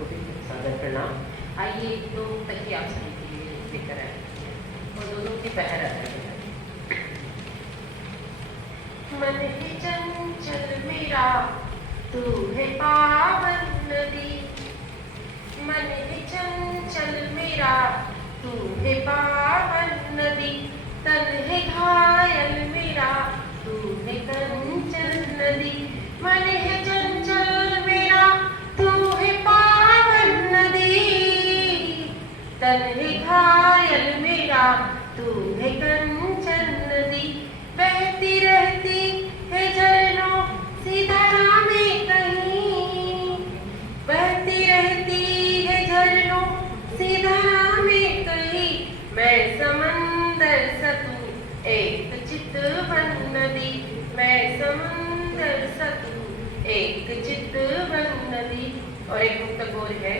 को भी सादर प्रणाम। आइए दो तकिए आप सभी के लिए लेकर आए और दोनों की पहर है। मन है चंचल मेरा तू है पावन नदी, मन है चंचल मेरा तू है पावन नदी, तन है घायल मेरा तू है कंचन नदी। मन है चंचल मेरा तू है पावन नदी, तन है घायल मेरा तू है कंचन नदी। बहती रहती है झरनों सी धारा में कहीं, बहती रहती है झरनों सी धारा में कहीं। मैं समंदर सा तू एक चितवन नदी, मैं समंदर सा तू एक चितवन नदी। और एक मुक्तक और है।